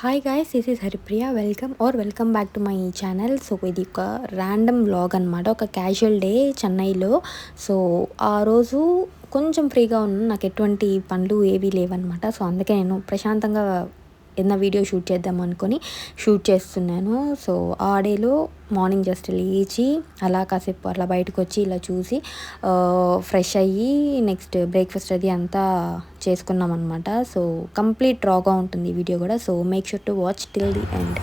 Hi guys, this is Haripriya. Welcome back to my channel. So ఇది ఒక random vlog అనమాట. ఒక క్యాజువల్ డే చెన్నైలో. సో ఆ రోజు కొంచెం ఫ్రీగా ఉన్నాను, నాకు ఎటువంటి పనులు ఏవీ లేవన్నమాట. సో అందుకే నేను ప్రశాంతంగా ఏదైనా వీడియో షూట్ చేద్దాం అనుకొని షూట్ చేస్తున్నాను. సో ఆ డేలో మార్నింగ్ జస్ట్ లేచి అలా కాసేపు అలా బయటకు వచ్చి ఇలా చూసి ఫ్రెష్ అయ్యి నెక్స్ట్ బ్రేక్ఫాస్ట్ అది అంతా చేసుకున్నాం అనమాట. సో కంప్లీట్ రాగా ఉంటుంది ఈ వీడియో కూడా. So make sure to watch till the end.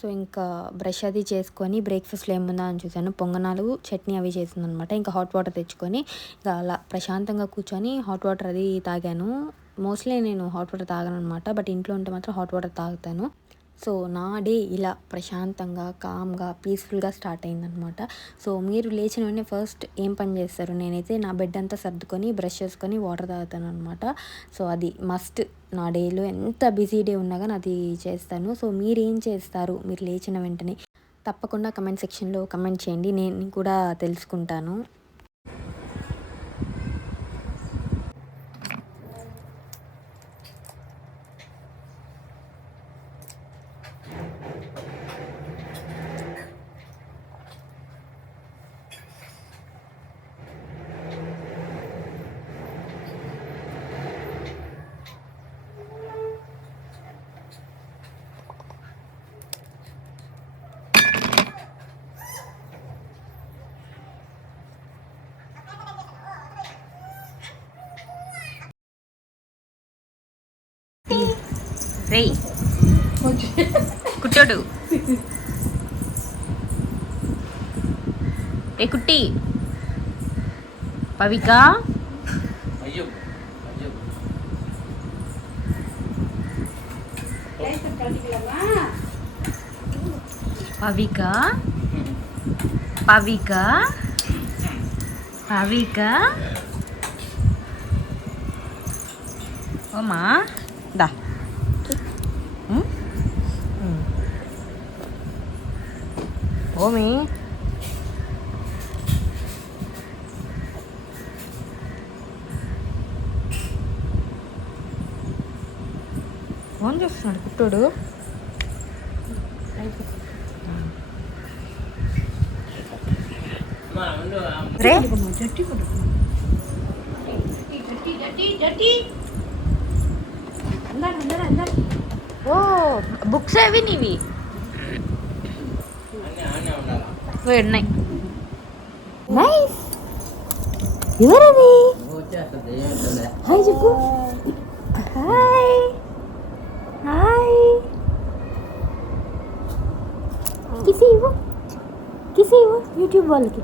So ఇంకా బ్రష్ అది చేసుకొని బ్రేక్ఫాస్ట్లో ఏముందా అని చూసాను. పొంగనాలు చట్నీ అవి చేసిందనమాట. ఇంకా హాట్ వాటర్ తెచ్చుకొని ఇంకా అలా ప్రశాంతంగా కూర్చొని హాట్ వాటర్ అది తాగాను. మోస్ట్లీ నేను హాట్ వాటర్ తాగాను అనమాట, బట్ ఇంట్లో ఉంటే మాత్రం హాట్ వాటర్ తాగుతాను. సో నా డే ఇలా ప్రశాంతంగా కామ్గా పీస్ఫుల్గా స్టార్ట్ అయిందనమాట. సో మీరు లేచిన వెంటనే ఫస్ట్ ఏం పని చేస్తారు? నేనైతే నా బెడ్ అంతా సర్దుకొని బ్రష్ చేసుకొని వాటర్ తాగుతాను అనమాట. సో అది మస్ట్. నా డేలో ఎంత బిజీ డే ఉన్నా కానీ అది చేస్తాను. సో మీరేం చేస్తారు మీరు లేచిన వెంటనే? తప్పకుండా కమెంట్ సెక్షన్లో కమెంట్ చేయండి, నేను కూడా తెలుసుకుంటాను. రేయ్ కుట్టోడు, ఏ కుట్టి పవిక, పవిక పవిక పవిక ఓమా దా ఓమి ఫోన్ చేస్తున్నాడు కుట్టోడు. ఓ బుక్స్ అవి నీవి ఉన్నాయి. నైస్. ఎవరది? హాయ్ చెప్పు. Hi hi. కిసి ఇవ్వు, కిసి ఇవ్వు యూట్యూబ్ వాళ్ళకి.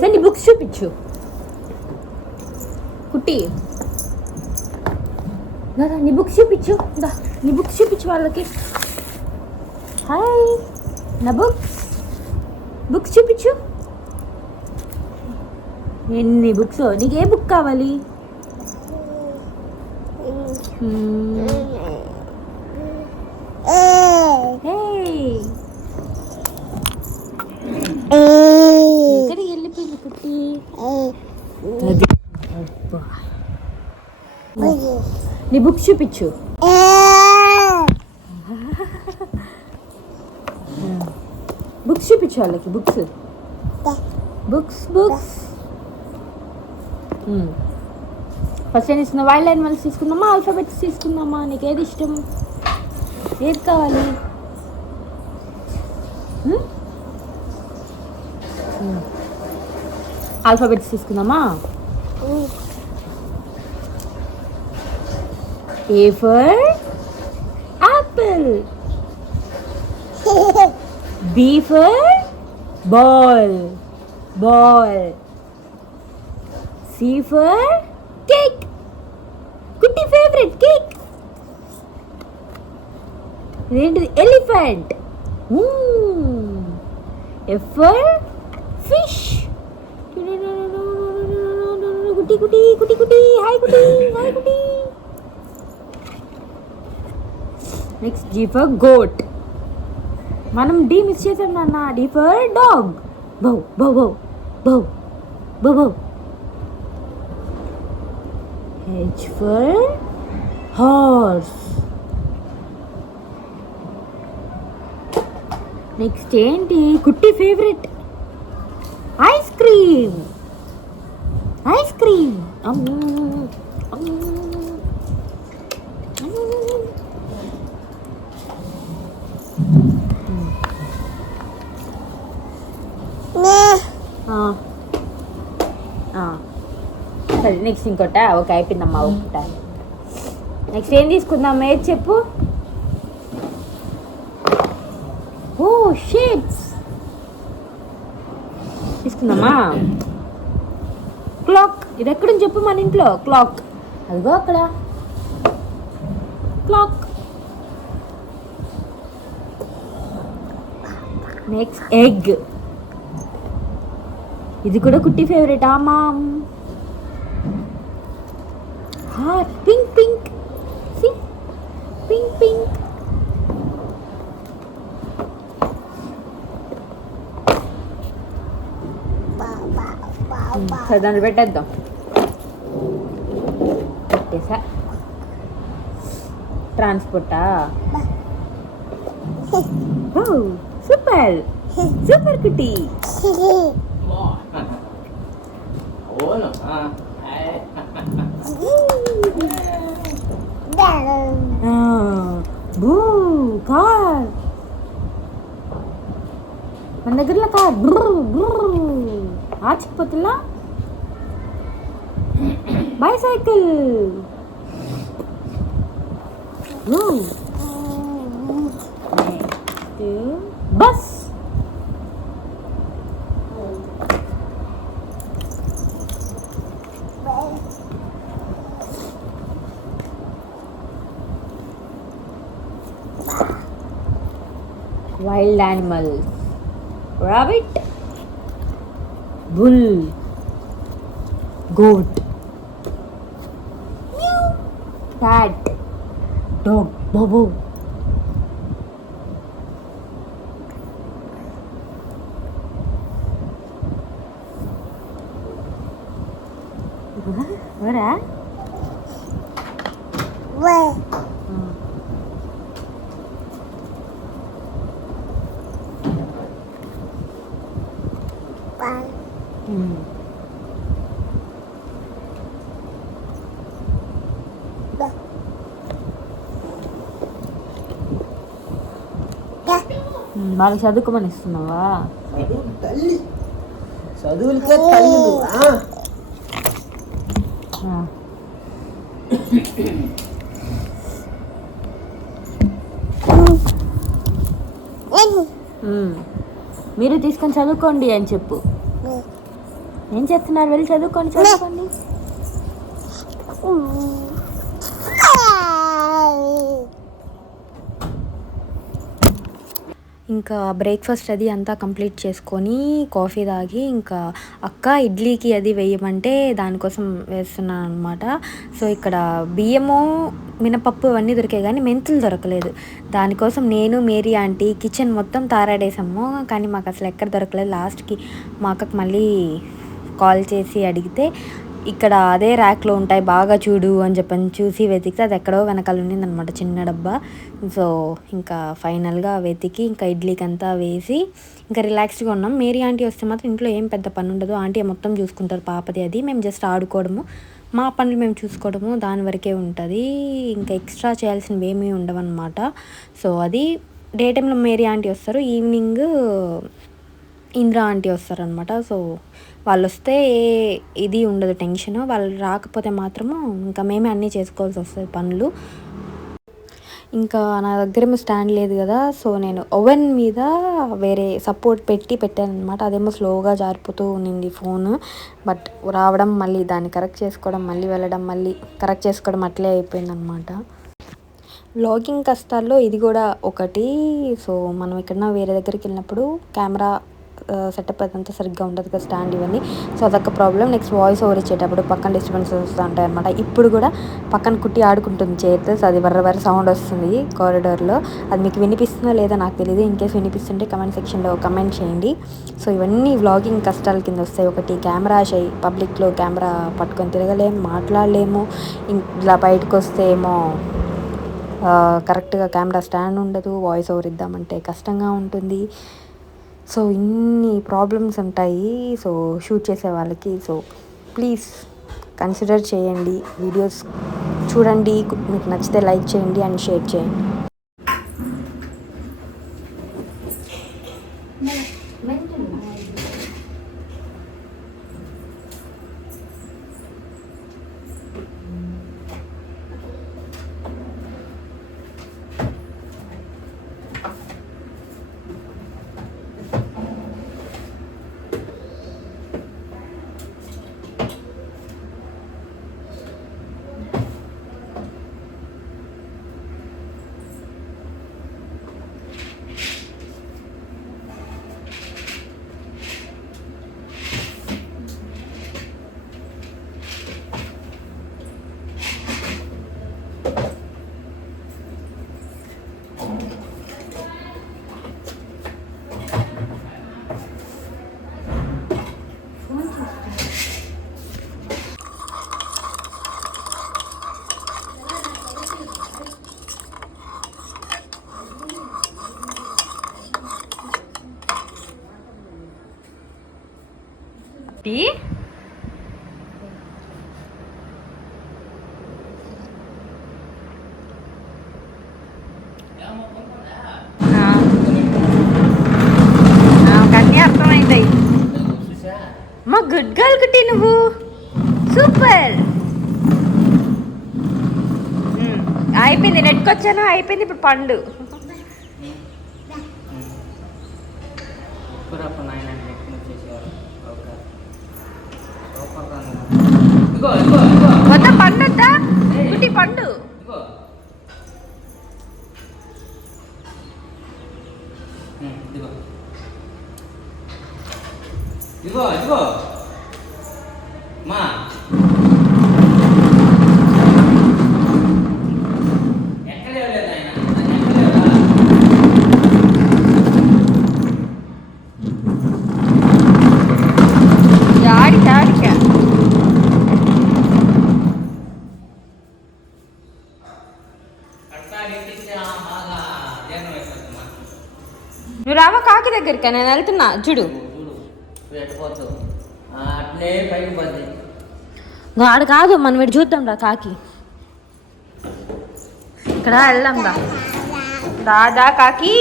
సరే బుక్స్ చూపించు కుట్టి. దాదా నీ బుక్స్ చూపించు, దా నీ బుక్స్ చూపించు వాళ్ళకి. హాయ్ నా బుక్స్ చూపించు. ఎన్ని బుక్స్? నీకు ఏ బుక్ కావాలి? ఎక్కడికి వెళ్ళిపోయింది కుట్టి? నీ బుక్స్ చూపించు. బుక్స్ చూపించు వాళ్ళకి. బుక్స్ ఫస్ట్ ఏం తీసుకున్నా? వైల్డ్ యానిమల్స్ తీసుకుందామా, ఆల్ఫాబెట్స్ తీసుకుందామా? నీకు ఏది ఇష్టం? ఏది కావాలి? ఆల్ఫాబెట్స్ తీసుకుందామా? A for apple. B for ball. C for cake. Kutti favorite cake. Elephant. F for fish. Kutti. Hi Kutti. Next G for goat. మనం D మిస్ చేసాం నాన్న. D for dog. Bow. H for horse. Next ఏంటి? కుట్టి favourite ice cream. సరే next ఇంకోట. Okay అయిపోయిందమ్మా ఒకట. Next ఏం తీసుకుందాం? ఏది చెప్పు. ఓ షేప్స్ తీసుకుందామా? క్లాక్. ఇది ఎక్కడుంది చెప్పు మన ఇంట్లో? క్లాక్ అదిగో అక్కడ. క్లాక్. Next egg. ఇది కూడా కుట్టి ఫేవరెట్. మామ్. పింక్. పింక్. సరే దాంట్లో పెట్టేద్దాం. పెట్టేసా. ట్రాన్స్పోర్టా? సూపర్ కుట్టి. కార్. మన దగ్గరలో కార్ ఆచిపోతున్నా. Bicycle. Bus. Wild animals. rabbit, bull, goat, cat, dog, bobo. What? Where? వాళ్ళకి చదువుకోమని ఇస్తున్నావా? చదువులకే తల్లి. మీరు తీసుకొని చదువుకోండి అని చెప్పు. ఏం చేస్తున్నారు? వెళ్ళి చదువుకోండి. ఇంకా బ్రేక్ఫాస్ట్ అది అంతా కంప్లీట్ చేసుకొని కాఫీ తాగి ఇంకా అక్క ఇడ్లీకి అది వేయమంటే దానికోసం వేస్తున్నాను అనమాట. సో ఇక్కడ బియ్యము మినపప్పు అవన్నీ దొరికాయి కానీ మెంతులు దొరకలేదు. దానికోసం నేను మేరీ ఆంటీ కిచెన్ మొత్తం తారాడేసాము కానీ మాకు అసలు ఎక్కడ దొరకలేదు. లాస్ట్కి మా అక్కకి మళ్ళీ కాల్ చేసి అడిగితే ఇక్కడ అదే ర్యాక్లో ఉంటాయి బాగా చూడు అని చెప్పని చూసి వెతికితే అది ఎక్కడో వెనకాల ఉండిందనమాట చిన్న డబ్బా. సో ఇంకా ఫైనల్గా వెతికి ఇంకా ఇడ్లీకి అంతా వేసి ఇంకా రిలాక్స్డ్గా ఉన్నాం. మేరీ ఆంటీ వస్తే మాత్రం ఇంట్లో ఏం పెద్ద పని ఉండదు. ఆంటీ మొత్తం చూసుకుంటారు పాపది అది. మేము జస్ట్ ఆడుకోవడము మా పనులు మేము చూసుకోవడము దాని వరకే ఉంటుంది. ఇంకా ఎక్స్ట్రా చేయాల్సినవి ఏమీ ఉండవన్నమాట. సో అది డే టైంలో మేరీ ఆంటీ వస్తారు, ఈవినింగ్ ఇంద్రా ఆంటీ వస్తారనమాట. సో వాళ్ళు వస్తే ఇది ఉండదు టెన్షన్, వాళ్ళు రాకపోతే మాత్రము ఇంకా మేమే అన్నీ చేసుకోవాల్సి వస్తుంది పనులు. ఇంకా నా దగ్గరేమో స్టాండ్ లేదు కదా, సో నేను ఓవెన్ మీద వేరే సపోర్ట్ పెట్టాను అనమాట. అదేమో స్లోగా జారిపోతూ ఉన్నింది ఫోను. బట్ రావడం, మళ్ళీ దాన్ని కరెక్ట్ చేసుకోవడం, మళ్ళీ వెళ్ళడం, మళ్ళీ కరెక్ట్ చేసుకోవడం అట్లే అయిపోయిందనమాట. వ్లాగింగ్ కష్టాల్లో ఇది కూడా ఒకటి. సో మనం ఎక్కడన్నా వేరే దగ్గరికి వెళ్ళినప్పుడు కెమెరా సెటప్ అదంతా సరిగ్గా ఉండదు కదా, స్టాండ్ ఇవన్నీ. సో అదొక ప్రాబ్లం. నెక్స్ట్ వాయిస్ ఓవర్ ఇచ్చేటప్పుడు పక్కన డిస్టర్బెన్సెస్ వస్తూ ఉంటాయి అనమాట. ఇప్పుడు కూడా పక్కన కుట్టి ఆడుకుంటుంది చేతి, సో అది వర్ర సౌండ్ వస్తుంది కారిడార్లో. అది మీకు వినిపిస్తుందో లేదో నాకు తెలియదు. ఇన్ కేస్ వినిపిస్తుంటే కమెంట్ సెక్షన్లో కమెంట్ చేయండి. సో ఇవన్నీ వ్లాగింగ్ కష్టాల కింద వస్తాయి. ఒకటి కెమెరా షై, పబ్లిక్లో కెమెరా పట్టుకొని తిరగలేము, మాట్లాడలేము. ఇలా బయటకు వస్తే ఏమో కరెక్ట్గా కెమెరా స్టాండ్ ఉండదు, వాయిస్ ఓవర్ ఇద్దామంటే కష్టంగా ఉంటుంది. సో ఇన్ని ప్రాబ్లమ్స్ ఉంటాయి సో షూట్ చేసే వాళ్ళకి. సో ప్లీజ్ కన్సిడర్ చేయండి, వీడియోస్ చూడండి, మీకు నచ్చితే లైక్ చేయండి అండ్ షేర్ చేయండి. అర్థమైంది. మా గుడ్ గర్ల్ కుట్టి, నువ్వు సూపర్. అయిపోయింది, నెట్కొచ్చాను, అయిపోయింది. ఇప్పుడు పండు వద్దా, పండు వద్దా కుట్టి, పండు. ఇదిగో ఇదిగో మా నువ్వు రావా కాకి దగ్గరికి, నేను వెళ్తున్నా చూడు. ఆడ కాదు, మనం వీడు చూద్దాం రా కాకి. ఇక్కడ వెళ్దాం రా. దాదా కాకి,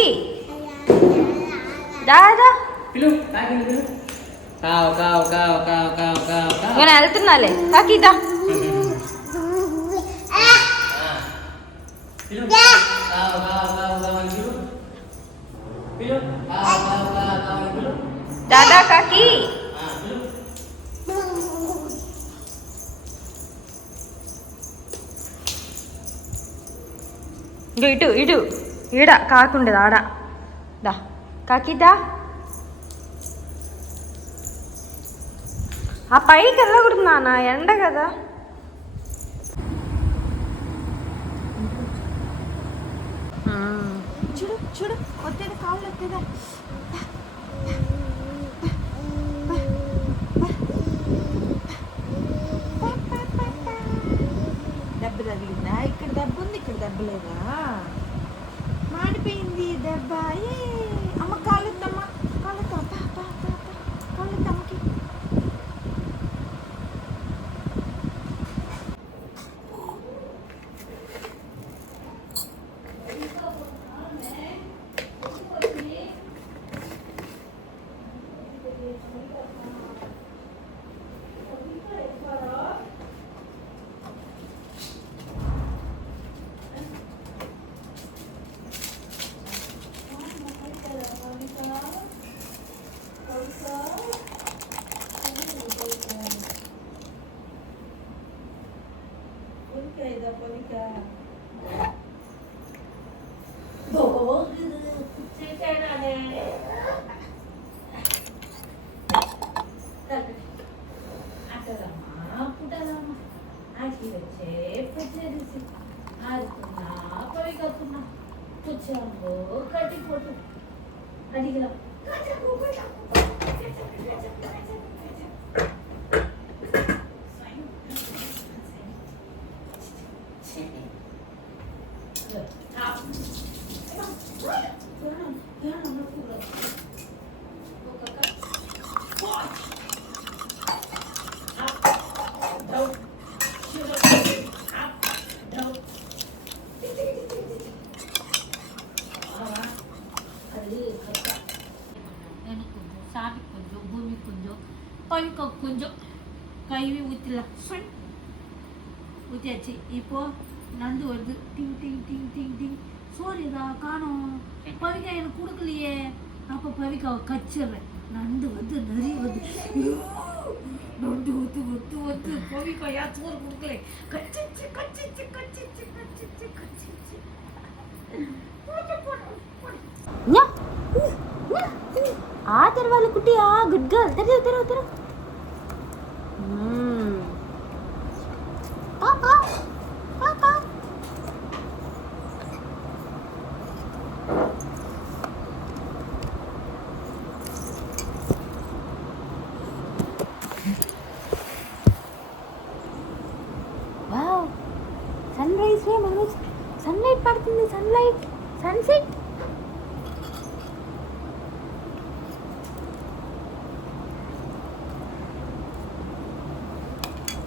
దాదా నేను వెళ్తున్నాలే కాకి, దా. దాదా కాకి, ఇటు ఇటు ఈడ కాకుండేది ఆడ. దా కాకి దా. ఆ పైకి వెళ్ళకూడదు నాన్న, ఎండ కదా. చూడు చూడు, వద్దేదా కాళ్ళు వద్దేదా. దెబ్బ తగిలిందా? ఇక్కడ దెబ్బ ఉంది, ఇక్కడ దెబ్బ లేదా? మాడిపోయింది దెబ్బ. అమ్మ కాలుద్దమ్మా, కాలుద్దా, కాలుద్దమ్మకి. சாமி கொஞ்சம் பூமி கொஞ்சம் பழுக்க கொஞ்சம் கழுவி ஊற்றிடலாம் ஊற்றியாச்சு இப்போ நந்து வருது டிங் டிங் டிங் டிங் டிங் சோறியதா காணும் பவிக்கா எனக்கு கொடுக்கலையே அப்போ பவிக்காவை கச்சிடுறேன் நண்டு வந்து நிறைய வந்து நண்டு ஒத்து ஒத்து ஒத்து பவிக்கா யார் சோறு கொடுக்கல கச்சிச்சு கச்சிச்சு கச்சிச்சு கச்சிச்சு கச்சிச்சு తెరవాలి కుట్టియా గుడ్ గర్ల్ తెరవు తెరవు తెరవు పాపా పాపా వావ్ సన్ రైజ్ రే మనోజ్ సన్లైట్ పడుతుంది sunlight sunset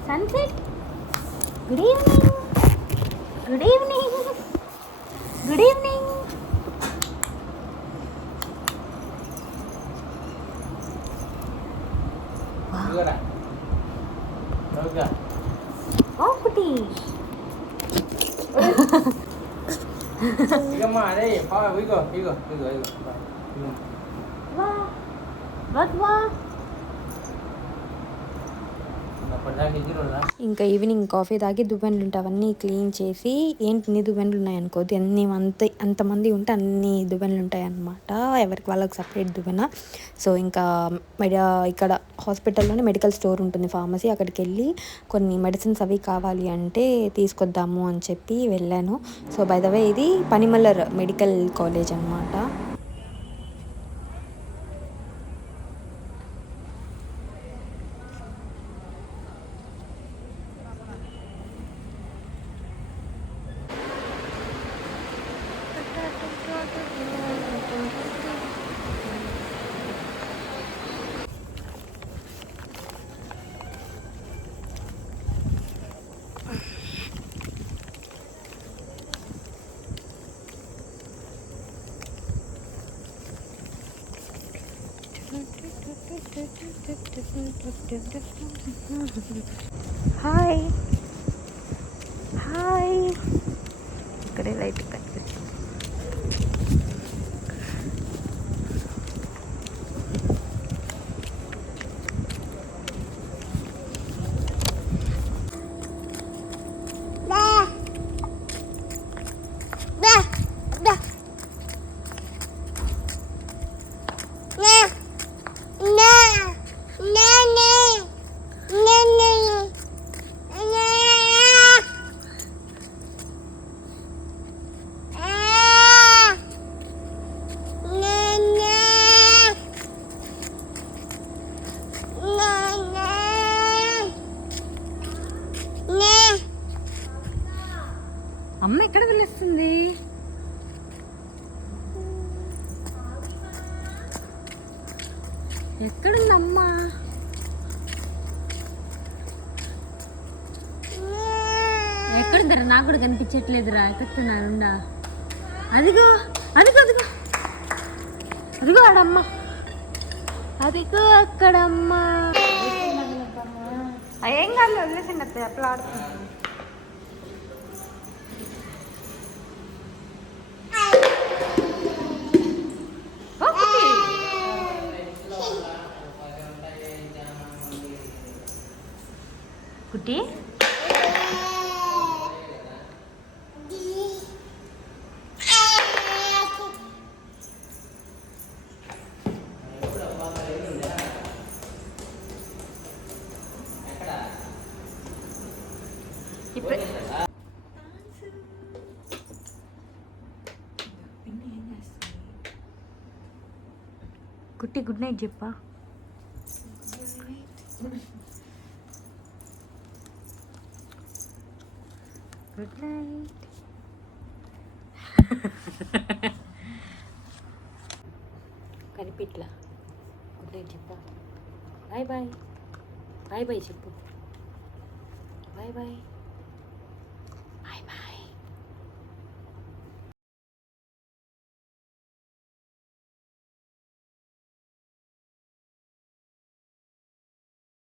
sunset. Good evening. Good evening. Good evening. Wow. Oh, Kuti. Come on, hey, we go. Wow. What? ఇంకా ఈవినింగ్ కాఫీ తాగి దువ్వెనలు ఉంటే అవన్నీ క్లీన్ చేసి ఏంటి ఇన్ని దువ్వెనలు ఉన్నాయనుకోద్దు అంతమంది ఉంటే అన్ని దువ్వెనలు ఉంటాయి అన్నమాట. ఎవరికి వాళ్ళకి సపరేట్ దువ్వెన. సో ఇంకా ఇక్కడ హాస్పిటల్లోనే మెడికల్ స్టోర్ ఉంటుంది, ఫార్మసీ. అక్కడికి వెళ్ళి కొన్ని మెడిసిన్స్ అవి కావాలి అంటే తీసుకొద్దాము అని చెప్పి వెళ్ళాను. సో బై ద వే ఇది పనిమల్లర్ మెడికల్ కాలేజ్ అన్నమాట. హాయ్ ఇక్కడే లైట్ కనిపిస్తుంది. అమ్మ ఎక్కడ పిలుస్తుంది? ఎక్కడుంది అమ్మ? ఎక్కడుందరా? నాకు కూడా కనిపించట్లేదురా. ఎక్కుతున్నానుండా. అదిగో అదిగో అదిగో అదిగో ఆడమ్మ, అదిగో అక్కడమ్మ. ఏం కాదు, వదిలేసిండి అత్తయ్య, అప్పుడు ఆడుతుంది. కుట్టి ఇప్పుడు కుట్టి గుడ్ నైట్ చెప్పా. Good night. కనిపిట్లా. గుడ్ నైట్ చెప్పా. Bye bye. బాయ్ బాయ్ చెప్పు. Bye bye.